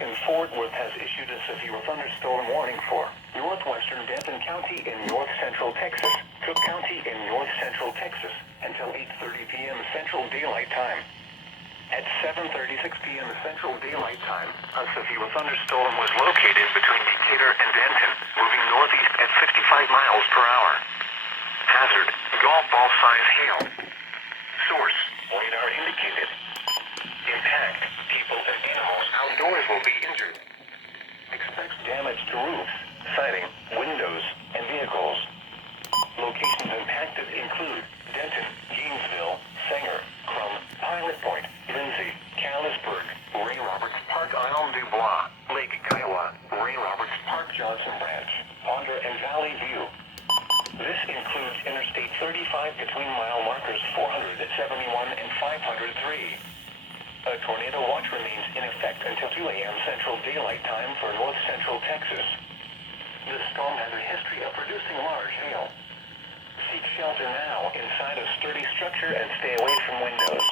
in Fort Worth has issued a severe thunderstorm warning for northwestern Denton County in north central Texas, Cooke County in north central Texas, until 8:30 p.m. Central Daylight Time. At 7:36 p.m. Central Daylight Time, a severe thunderstorm was located between Decatur and Denton, moving northeast at 55 miles per hour. Hazard, golf ball size hail. Source, radar indicated. Impact, people and animals outdoors will be injured. Expects damage to roofs, siding, windows, and vehicles. Locations impacted include Denton, Gainesville, Sanger, Crum, Pilot Point, Lindsay, Callisburg, Ray Roberts Park, Isle du Bois, Lake Kiowa, Ray Roberts Park, Johnson Branch, Ponder and Valley View. This includes Interstate 35 between mile markers 471 and 503. A tornado watch remains in effect until 2 a.m. Central Daylight Time for north central Texas. The storm has a history of producing large hail. Seek shelter now inside a sturdy structure and stay away from windows.